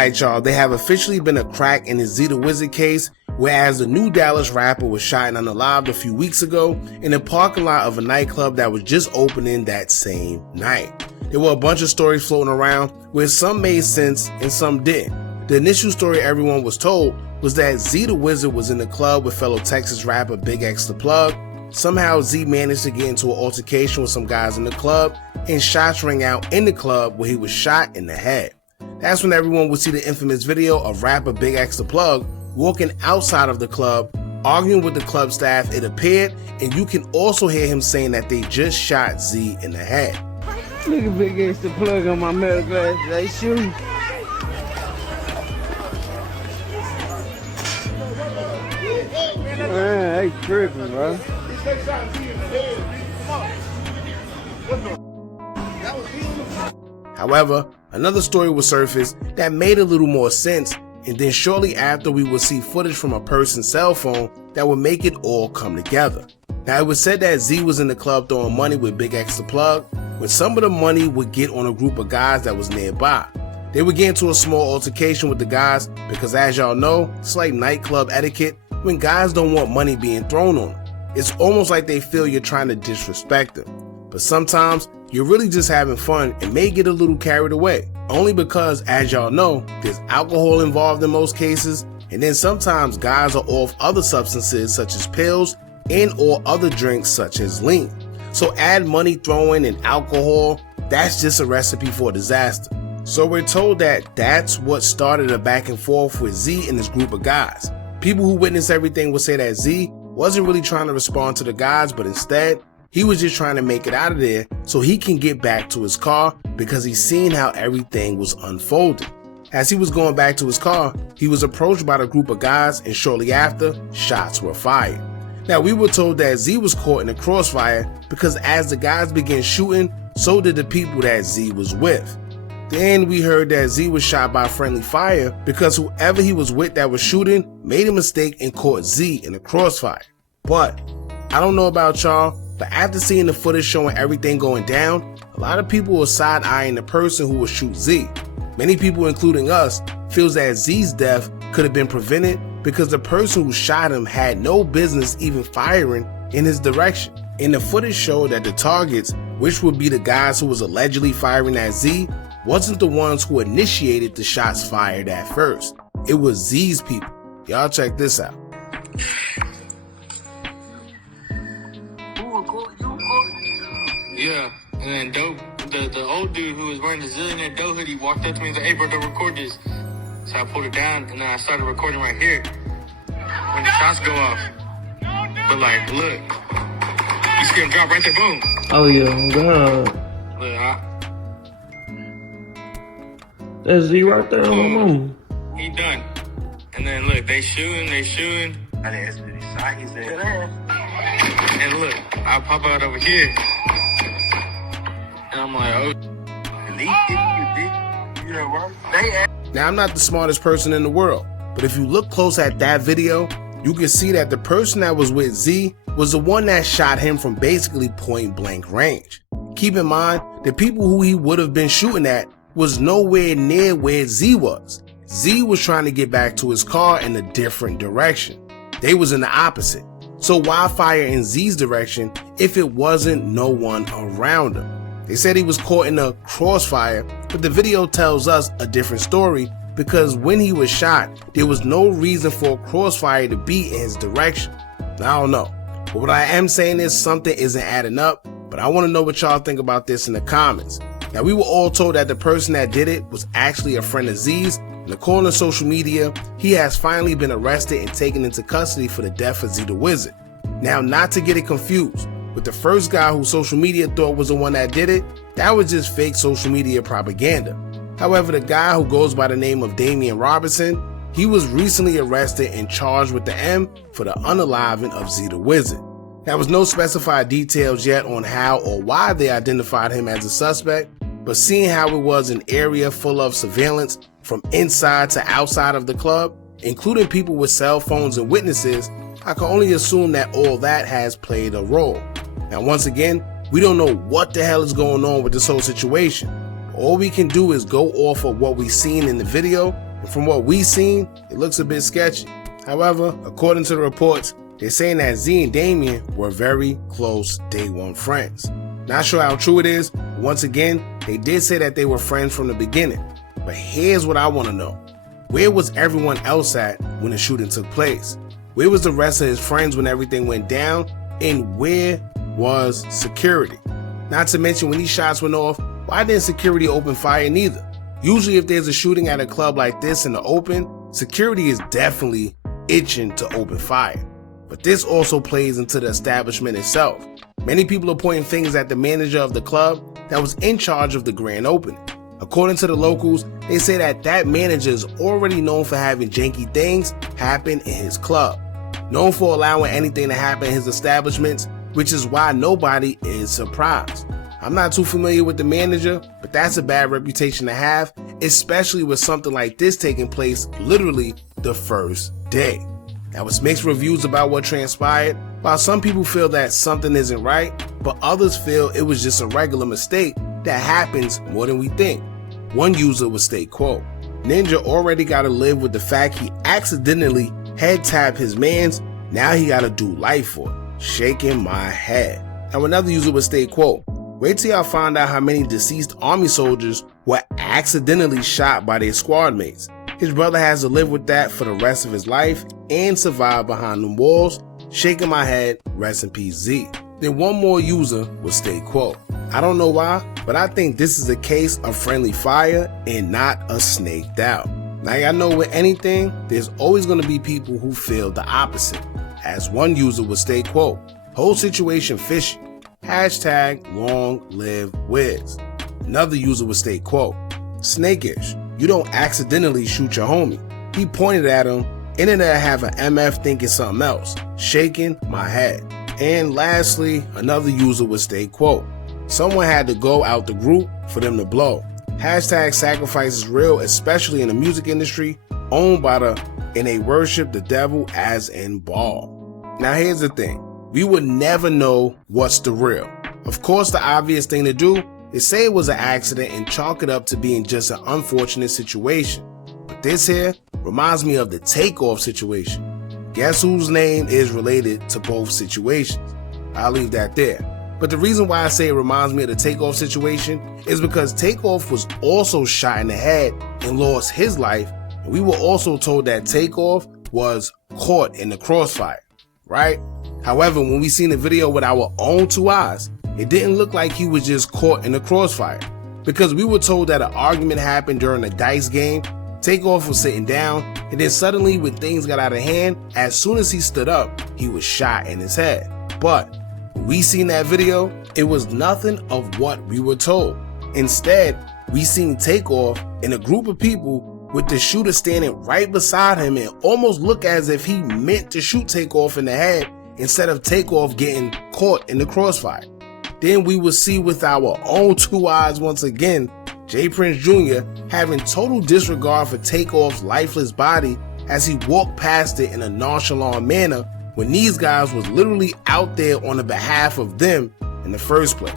Alright y'all, there have officially been a crack in the Zeta Wizard case, whereas the new Dallas rapper was shot and unalived a few weeks ago in the parking lot of a nightclub that was just opening that same night. There were a bunch of stories floating around where some made sense and some didn't. The initial story everyone was told was that Zeta Wizard was in the club with fellow Texas rapper Big X the Plug. Somehow Z managed to get into an altercation with some guys in the club, and shots rang out in the club where he was shot in the head. That's when everyone would see the infamous video of rapper Big X the Plug walking outside of the club, arguing with the club staff, it appeared, and you can also hear him saying that they just shot Z in the head. Look at Big X the Plug on my metal glasses, they shoot. Man, they tripping, bro. However, another story would surface that made a little more sense, and then shortly after we would see footage from a person's cell phone that would make it all come together. Now it was said that Z was in the club throwing money with Big X the Plug, when some of the money would get on a group of guys that was nearby. They would get into a small altercation with the guys because, as y'all know, it's like nightclub etiquette when guys don't want money being thrown on them. It's almost like they feel you're trying to disrespect them. But sometimes you're really just having fun and may get a little carried away, only because, as y'all know, there's alcohol involved in most cases, and then sometimes guys are off other substances such as pills and or other drinks such as lling. So add money throwing and alcohol, that's just a recipe for disaster. So we're told that that's what started a back and forth with Z and this group of guys. People who witnessed everything would say that Z wasn't really trying to respond to the guys, but instead, he was just trying to make it out of there so he can get back to his car because he's seen how everything was unfolding. As he was going back to his car, he was approached by the group of guys, and shortly after, shots were fired. Now we were told that Z was caught in the crossfire because as the guys began shooting, so did the people that Z was with. Then we heard that Z was shot by friendly fire because whoever he was with that was shooting made a mistake and caught Z in the crossfire. But I don't know about y'all, but after seeing the footage showing everything going down, a lot of people were side-eyeing the person who would shoot Z. Many people, including us, feels that Z's death could have been prevented because the person who shot him had no business even firing in his direction. And the footage showed that the targets, which would be the guys who was allegedly firing at Z, wasn't the ones who initiated the shots fired at first. It was Z's people. Y'all check this out. Yeah, and then Dope, the old dude who was wearing the zillionaire Dope hoodie walked up to me and said, "Hey bro, don't record this." So I pulled it down and then I started recording right here when the shots go off. But like, look, you see him drop right there, boom. Oh yeah, God. Look, That's Z right there on my mom. he done. And then look, they shooting. I think that's what he shot. He said, And look, I pop out over here. And I'm like, oh. Now I'm not the smartest person in the world, but if you look close at that video, you can see that the person that was with Z was the one that shot him from basically point blank range. Keep in mind, the people who he would have been shooting at was nowhere near where Z was. Z was trying to get back to his car in a different direction. They was in the opposite. So why fire in Z's direction if it wasn't no one around him? They said he was caught in a crossfire, but the video tells us a different story because when he was shot, there was no reason for a crossfire to be in his direction. Now, I don't know, but what I am saying is something isn't adding up, but I want to know what y'all think about this in the comments. Now, we were all told that the person that did it was actually a friend of Z's, and according to social media, he has finally been arrested and taken into custody for the death of Zeta Wizard. Now, not to get it confused, with the first guy who social media thought was the one that did it, that was just fake social media propaganda. However, the guy who goes by the name of Damian Robertson, he was recently arrested and charged with the M for the unaliving of Zeta Wizard. There was no specified details yet on how or why they identified him as a suspect, but seeing how it was an area full of surveillance from inside to outside of the club, including people with cell phones and witnesses, I can only assume that all that has played a role. Now, once again, we don't know what the hell is going on with this whole situation. All we can do is go off of what we've seen in the video And from what we seen, it looks a bit sketchy. However, according to the reports, they're saying that Z and Damien were very close day one friends. Not sure how true it is. Once again, they did say that they were friends from the beginning. But here's what I want to know. Where was everyone else at when the shooting took place? Where was the rest of his friends when everything went down? And where was security? Not to mention, when these shots went off, why didn't security open fire neither? Usually if there's a shooting at a club like this in the open, security is definitely itching to open fire. But this also plays into the establishment itself. Many people are pointing fingers at the manager of the club that was in charge of the grand opening. According to the locals, they say that manager is already known for having janky things happen in his club, known for allowing anything to happen in his establishments, which is why nobody is surprised. I'm not too familiar with the manager, but that's a bad reputation to have, especially with something like this taking place literally the first day. Now, it's mixed reviews about what transpired. While some people feel that something isn't right, but others feel it was just a regular mistake that happens more than we think. One user would state, quote, "Ninja already gotta live with the fact he accidentally head tapped his mans, now he gotta do life for it. Shaking my head." Now another user would state, quote, "Wait till y'all find out how many deceased army soldiers were accidentally shot by their squad mates. His brother has to live with that for the rest of his life and survive behind them walls. Shaking my head, rest in peace Z." Then one more user would state, quote, "I don't know why, but I think this is a case of friendly fire and not a snaked out." Now y'all know with anything, there's always going to be people who feel the opposite. As one user would state, quote, "Whole situation fishy. Hashtag long live Wiz." Another user would state, quote, "Snakish. You don't accidentally shoot your homie. He pointed at him, internet have an MF thinking something else. Shaking my head." And lastly, another user would state, quote, "Someone had to go out the group for them to blow. Hashtag sacrifice is real, especially in the music industry, owned by and they worship the devil as in ball." Now here's the thing. We would never know what's the real. Of course, the obvious thing to do is say it was an accident and chalk it up to being just an unfortunate situation. But this here reminds me of the Takeoff situation. Guess whose name is related to both situations? I'll leave that there. But the reason why I say it reminds me of the Takeoff situation is because Takeoff was also shot in the head and lost his life. And we were also told that Takeoff was caught in the crossfire, right? However, when we seen the video with our own two eyes, it didn't look like he was just caught in the crossfire, because we were told that an argument happened during a dice game. Takeoff was sitting down, and then suddenly when things got out of hand, as soon as he stood up, he was shot in his head. But when we seen that video, it was nothing of what we were told. Instead, we seen Takeoff in a group of people with the shooter standing right beside him and almost look as if he meant to shoot Takeoff in the head instead of Takeoff getting caught in the crossfire. Then we would see with our own two eyes once again, J Prince Jr. having total disregard for Takeoff's lifeless body as he walked past it in a nonchalant manner when these guys was literally out there on the behalf of them in the first place.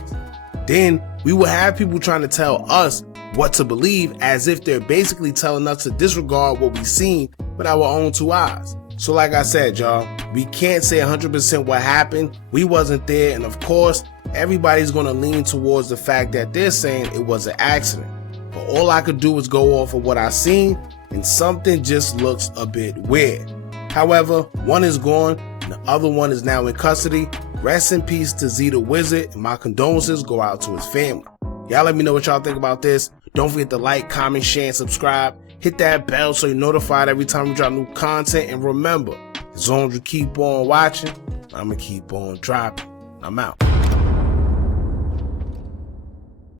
Then we would have people trying to tell us what to believe as if they're basically telling us to disregard what we seen with our own two eyes. So like I said, y'all, we can't say 100% what happened. We wasn't there, and of course, everybody's going to lean towards the fact that they're saying it was an accident. But all I could do was go off of what I seen, and something just looks a bit weird. However, one is gone, and the other one is now in custody. Rest in peace to Zeta Wizard, and my condolences go out to his family. Y'all let me know what y'all think about this. Don't forget to like, comment, share, and subscribe. Hit that bell so you're notified every time we drop new content. And remember, as long as you keep on watching, I'm going to keep on dropping. I'm out.